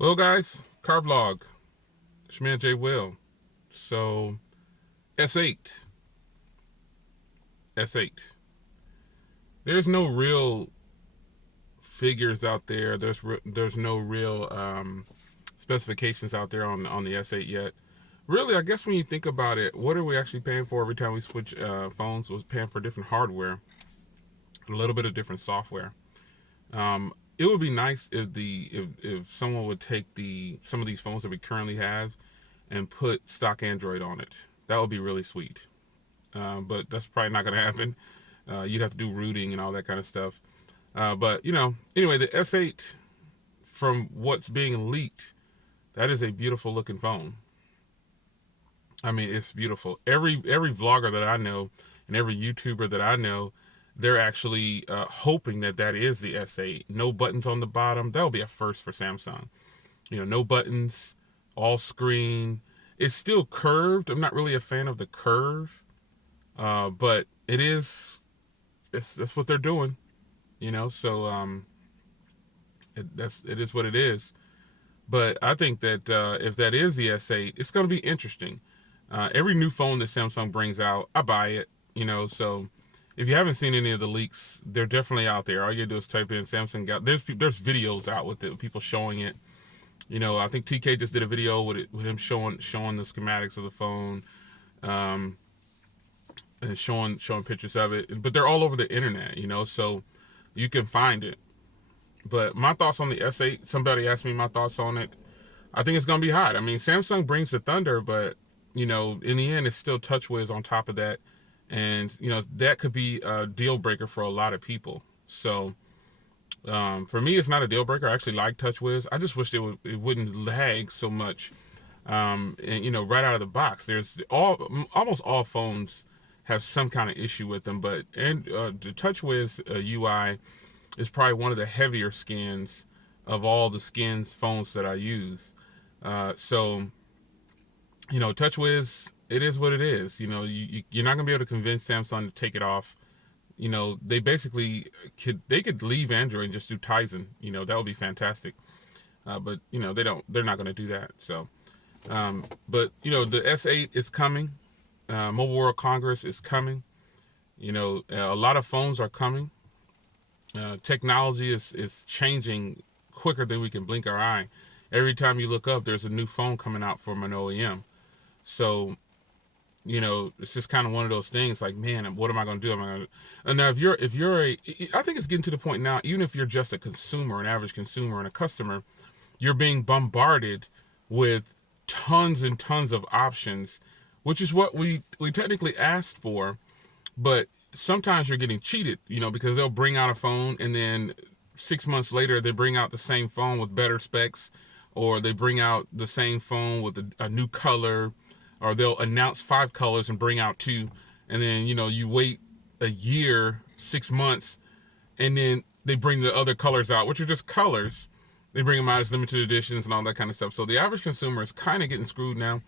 Well, guys, car vlog. It's your man Jay Will. So, S8, S8. There's no real figures out there. There's no real specifications out there on the S8 yet. Really, I guess when you think about it, what are we actually paying for every time we switch phones? We're paying for different hardware, a little bit of different software. It would be nice if someone would take some of these phones that we currently have and put stock Android on it. That would be really sweet. But that's probably not going to happen. You'd have to do rooting and all that kind of stuff. But anyway, the S8, from what's being leaked, that is a beautiful looking phone. I mean, it's beautiful. Every vlogger that I know and every YouTuber that I know, they're actually hoping that is the S8. No buttons on the bottom. That'll be a first for Samsung. No buttons, all screen. It's still curved. I'm not really a fan of the curve, but it is. That's what they're doing. So it is what it is. But I think that if that is the S8, it's going to be interesting. Every new phone that Samsung brings out, I buy it. So if you haven't seen any of the leaks, they're definitely out there. All you do is type in Samsung. There's videos out with it, people showing it. I think TK just did a video with him showing the schematics of the phone, and showing pictures of it. But they're all over the internet, so you can find it. But my thoughts on the S8, somebody asked me my thoughts on it. I think it's going to be hot. I mean, Samsung brings the thunder, but, in the end, it's still TouchWiz on top of that. And, that could be a deal breaker for a lot of people. So, for me, it's not a deal breaker. I actually like TouchWiz. I just wish it wouldn't lag so much. And, right out of the box, almost all phones have some kind of issue with them. But the TouchWiz UI is probably one of the heavier skins of all the skins phones that I use. So, TouchWiz, it is what it is. You're not gonna be able to convince Samsung to take it off. They basically could leave Android and just do Tizen. That would be fantastic. But they're not gonna do that. So, but the S8 is coming. Mobile World Congress is coming. A lot of phones are coming. Technology is changing quicker than we can blink our eye. Every time you look up, there's a new phone coming out from an OEM. So, it's just kind of one of those things. Like, man, what am I going to do? And now, I think it's getting to the point now. Even if you're just a consumer, an average consumer, and a customer, you're being bombarded with tons and tons of options, which is what we technically asked for. But sometimes you're getting cheated, because they'll bring out a phone and then 6 months later they bring out the same phone with better specs, or they bring out the same phone with a new color, or they'll announce 5 colors and bring out 2, and then you wait a year, 6 months, and then they bring the other colors out, which are just colors. They bring them out as limited editions and all that kind of stuff. So the average consumer is kind of getting screwed now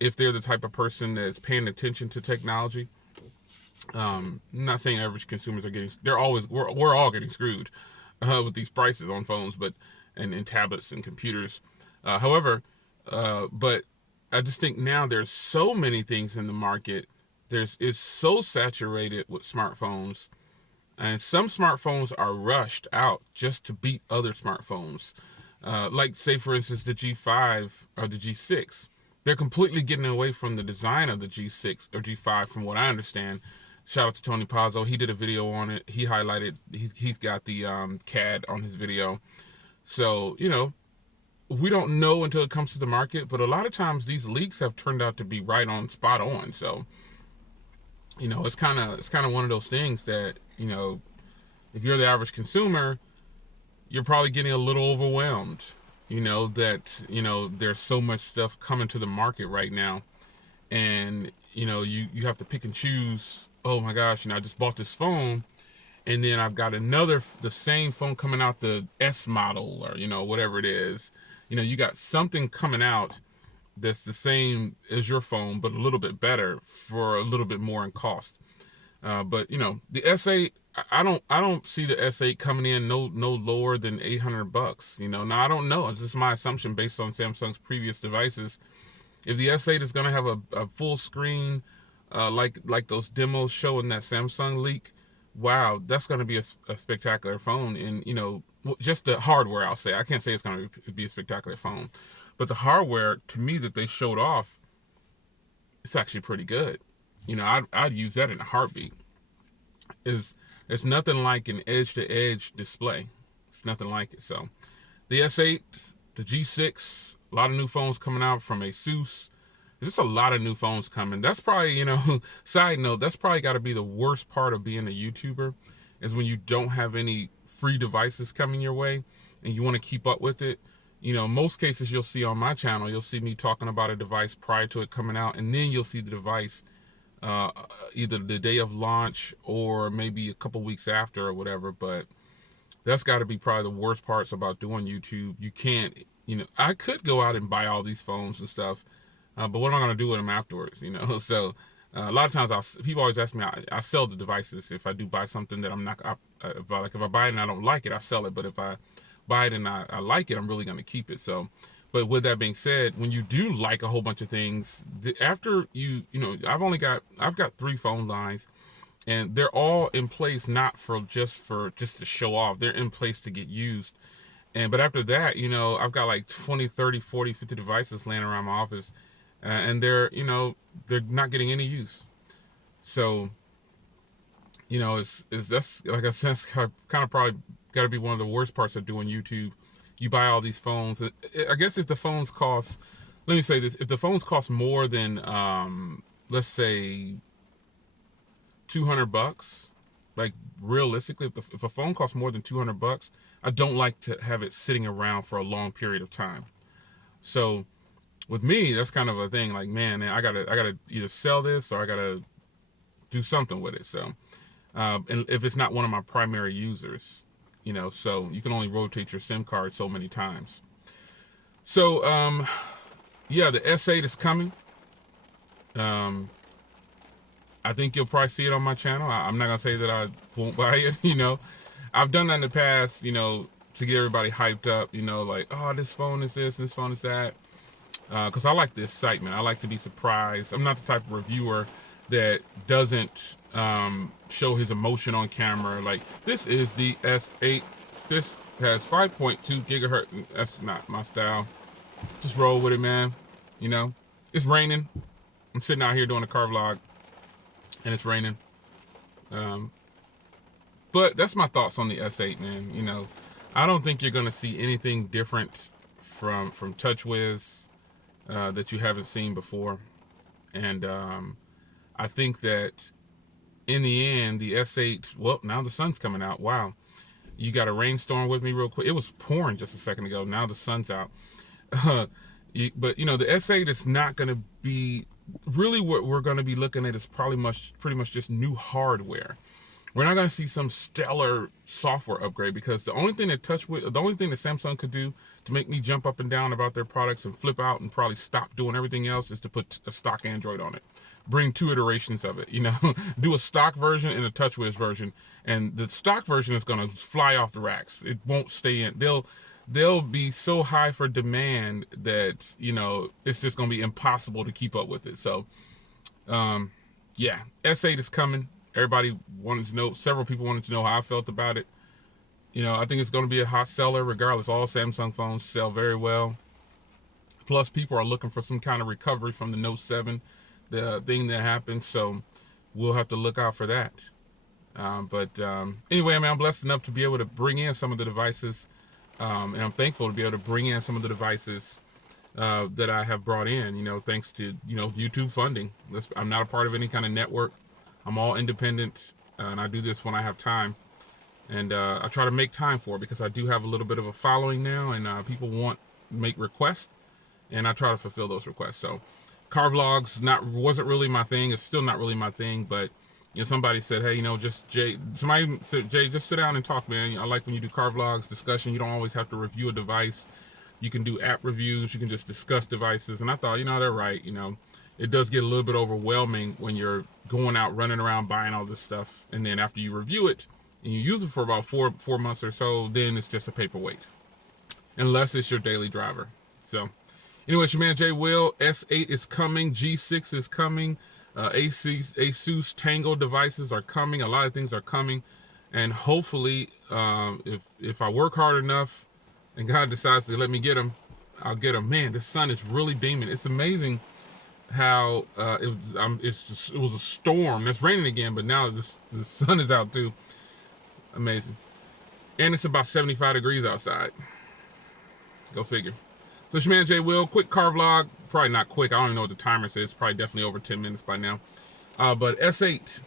if they're the type of person that's paying attention to technology. I'm not saying average consumers are getting. We're all getting screwed with these prices on phones, and tablets and computers. But I just think now there's so many things in the market. It's so saturated with smartphones, and some smartphones are rushed out just to beat other smartphones. Like, say for instance, the G5 or the G6. They're completely getting away from the design of the G6 or G5, from what I understand. Shout out to Tony Pazzo. He did a video on it. He highlighted. He's got the CAD on his video. So we don't know until it comes to the market. But a lot of times these leaks have turned out to be right on, spot on. So it's kind of one of those things that if you're the average consumer, you're probably getting a little overwhelmed. There's so much stuff coming to the market right now, and you have to pick and choose. Oh my gosh, I just bought this phone, and then I've got the same phone coming out, the S model, or whatever it is. You got something coming out that's the same as your phone, but a little bit better for a little bit more in cost. But the S8, I don't see the S8 coming in no lower than $800. Now I don't know. It's just my assumption based on Samsung's previous devices. If the S8 is gonna have a full screen, like those demos show in that Samsung leak, wow, that's gonna be a spectacular phone. And just the hardware, I'll say. I can't say it's gonna be a spectacular phone, but the hardware to me that they showed off, it's actually pretty good. I'd use that in a heartbeat. It's nothing like an edge-to-edge display. It's nothing like it. So the S8, the G6, a lot of new phones coming out from Asus. There's just a lot of new phones coming. That's probably, side note, that's probably got to be the worst part of being a YouTuber, is when you don't have any free devices coming your way and you want to keep up with it. Most cases you'll see on my channel, you'll see me talking about a device prior to it coming out, and then you'll see the device either the day of launch or maybe a couple weeks after or whatever. But that's got to be probably the worst parts about doing YouTube. You can't, I could go out and buy all these phones and stuff, but what am I going to do with them afterwards? So a lot of times people always ask me, I sell the devices if I do buy something that I'm not, if I buy it and I don't like it, I sell it. But if I buy it and I like it, I'm really going to keep it. So, but with that being said, when you do like a whole bunch of things, after I've got 3 phone lines, and they're all in place not for just to show off. They're in place to get used. But after that, I've got like 20, 30, 40, 50 devices laying around my office, and they're not getting any use. So, that's, like I said, kind of probably got to be one of the worst parts of doing YouTube. You buy all these phones. I guess if the phones cost, let me say this, if the phones cost more than, let's say, $200, like realistically, if a phone costs more than $200, I don't like to have it sitting around for a long period of time. So with me, that's kind of a thing. Like, man, I gotta either sell this or I gotta do something with it. So, and if it's not one of my primary users, so you can only rotate your SIM card so many times. So, yeah, the S8 is coming. I think you'll probably see it on my channel. I'm not gonna say that I won't buy it. I've done that in the past. To get everybody hyped up. Like, oh, this phone is this, and this phone is that. Because I like the excitement. I like to be surprised. I'm not the type of reviewer that doesn't show his emotion on camera. Like, this is the S8. This has 5.2 gigahertz. That's not my style. Just roll with it, man. It's raining. I'm sitting out here doing a car vlog, and it's raining. But that's my thoughts on the S8, man. I don't think you're gonna see anything different from TouchWiz that you haven't seen before, and I think that in the end, the S8. Well, now the sun's coming out. Wow, you got a rainstorm with me real quick. It was pouring just a second ago. Now the sun's out. But the S8 is not gonna be. Really, what we're going to be looking at is pretty much just new hardware. We're not going to see some stellar software upgrade, because the only thing that Samsung could do to make me jump up and down about their products and flip out and probably stop doing everything else is to put a stock Android on it. Bring 2 iterations of it, do a stock version and a TouchWiz version, and the stock version is going to fly off the racks. It won't stay in. They'll be so high for demand that, it's just going to be impossible to keep up with it. So, yeah, S8 is coming. Everybody wanted to know, several people wanted to know how I felt about it. I think it's going to be a hot seller regardless. All Samsung phones sell very well. Plus, people are looking for some kind of recovery from the Note 7, the thing that happened. So, we'll have to look out for that. Anyway, I mean, I'm blessed enough to be able to bring in some of the devices. And I'm thankful to be able to bring in some of the devices that I have brought in, thanks to, YouTube funding. I'm not a part of any kind of network. I'm all independent, and I do this when I have time. And I try to make time for it, because I do have a little bit of a following now, and people make requests, and I try to fulfill those requests. So car vlogs wasn't really my thing. It's still not really my thing, but somebody said, hey, somebody said, Jay, just sit down and talk, man. I like when you do car vlogs, discussion. You don't always have to review a device. You can do app reviews. You can just discuss devices. And I thought, they're right. It does get a little bit overwhelming when you're going out, running around, buying all this stuff. And then after you review it, and you use it for about four months or so, then it's just a paperweight, unless it's your daily driver. So anyway, it's your man Jay Will. S8 is coming, G6 is coming, Asus Tango devices are coming. A lot of things are coming, and hopefully, if I work hard enough, and God decides to let me get them, I'll get them. Man, the sun is really beaming. It's amazing how it was a storm. It's raining again, but now the sun is out too. Amazing. And it's about 75 degrees outside. Go figure. So it's your man Jay Will. Quick car vlog. Probably not quick. I don't even know what the timer says. It's probably definitely over 10 minutes by now. But S8,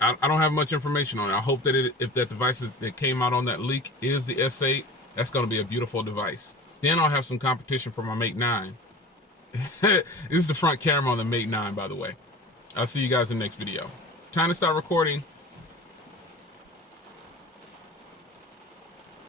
I don't have much information on it. I hope that if that device that came out on that leak is the S8, that's going to be a beautiful device. Then I'll have some competition for my Mate 9. This is the front camera on the Mate 9, by the way. I'll see you guys in the next video. Time to start recording.